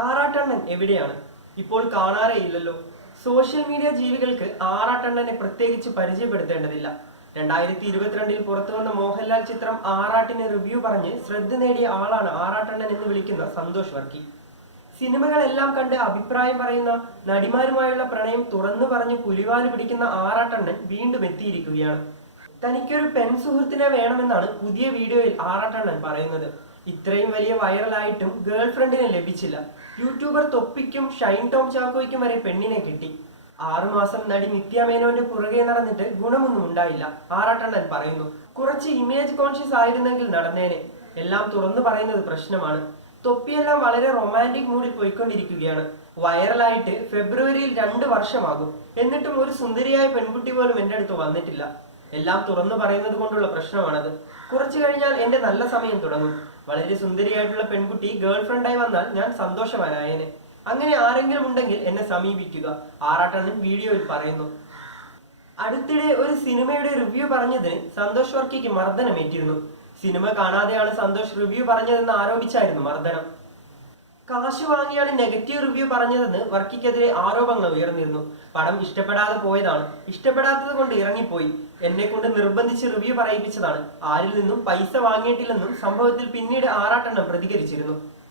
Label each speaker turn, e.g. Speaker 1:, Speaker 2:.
Speaker 1: ആറാട്ടണ്ണൻ എവിടെയാണ്? ഇപ്പോൾ കാണാറേ ഇല്ലല്ലോ. സോഷ്യൽ മീഡിയ ജീവികൾക്ക് ആറാട്ടണ്ണനെ പ്രത്യേകിച്ച് പരിചയപ്പെടുത്തേണ്ടതില്ല. രണ്ടായിരത്തി ഇരുപത്തിരണ്ടിൽ പുറത്തു വന്ന മോഹൻലാൽ ചിത്രം ആറാട്ടിന് റിവ്യൂ പറഞ്ഞ് ശ്രദ്ധ നേടിയ ആളാണ് ആറാട്ടണ്ണൻ എന്ന് വിളിക്കുന്ന സന്തോഷ് വർക്കി. സിനിമകളെല്ലാം കണ്ട് അഭിപ്രായം പറയുന്ന നടിമാരുമായുള്ള പ്രണയം തുറന്നു പറഞ്ഞ് പുലിവാൽ പിടിക്കുന്ന ആറാട്ടണ്ണൻ വീണ്ടും എത്തിയിരിക്കുകയാണ്. തനിക്കൊരു പെൺ സുഹൃത്തിനെ വേണമെന്നാണ് പുതിയ വീഡിയോയിൽ ആറാട്ടണ്ണൻ പറയുന്നത്. ഇത്രയും വലിയ വൈറലായിട്ടും ഗേൾ ഫ്രണ്ടിനെ ലഭിച്ചില്ല. യൂട്യൂബർ തൊപ്പിക്കും ഷൈൻ ടോം ചാക്കോയ്ക്കും വരെ പെണ്ണിനെ കിട്ടി. ആറുമാസം നടി നിത്യാമേനോന്റെ പുറകെ നടന്നിട്ട് ഗുണമൊന്നും ഉണ്ടായില്ല ആറാട്ടണ്ണൻ പറയുന്നു. കുറച്ച് ഇമേജ് കോൺഷ്യസ് ആയിരുന്നെങ്കിൽ നടന്നേനെ. എല്ലാം തുറന്നു പറയുന്നത് പ്രശ്നമാണ്. തൊപ്പിയെല്ലാം വളരെ റൊമാന്റിക് മൂഡിൽ പോയിക്കൊണ്ടിരിക്കുകയാണ്. വൈറലായിട്ട് ഫെബ്രുവരിയിൽ രണ്ട് വർഷമാകും. എന്നിട്ടും ഒരു സുന്ദരിയായ പെൺകുട്ടി പോലും എന്റെ അടുത്ത് വന്നിട്ടില്ല. എല്ലാം തുറന്നു പറയുന്നത് കൊണ്ടുള്ള പ്രശ്നമാണത്. കുറച്ചു കഴിഞ്ഞാൽ എന്റെ നല്ല സമയം തുടങ്ങും. വളരെ സുന്ദരിയായിട്ടുള്ള പെൺകുട്ടി ഗേൾ ഫ്രണ്ടായി വന്നാൽ ഞാൻ സന്തോഷവാനായേനെ. അങ്ങനെ ആരെങ്കിലും ഉണ്ടെങ്കിൽ എന്നെ സമീപിക്കുക. ആറാട്ടണ്ണൻ വീഡിയോയിൽ പറയുന്നു. അടുത്തിടെ ഒരു സിനിമയുടെ റിവ്യൂ പറഞ്ഞതിന് സന്തോഷ് വർക്കിക്ക് മർദ്ദനമേറ്റിരുന്നു. സിനിമ കാണാതെയാണ് സന്തോഷ് റിവ്യൂ പറഞ്ഞതെന്ന് ആരോപിച്ചായിരുന്നു മർദ്ദനം. കാശ് വാങ്ങിയാണ് നെഗറ്റീവ് റിവ്യൂ പറഞ്ഞതെന്ന് വർക്കിക്കെതിരെ ആരോപണങ്ങൾ ഉയർന്നിരുന്നു. പടം ഇഷ്ടപ്പെടാതെ പോയതാണ്. ഇഷ്ടപ്പെടാത്തത് കൊണ്ട് ഇറങ്ങിപ്പോയി. എന്നെ കൊണ്ട് നിർബന്ധിച്ച് റിവ്യൂ പറയിപ്പിച്ചതാണ്. ആരിൽ നിന്നും പൈസ വാങ്ങിയിട്ടില്ലെന്നും സംഭവത്തിൽ പിന്നീട് ആറാട്ടെണ്ണം പ്രതികരിച്ചിരുന്നു.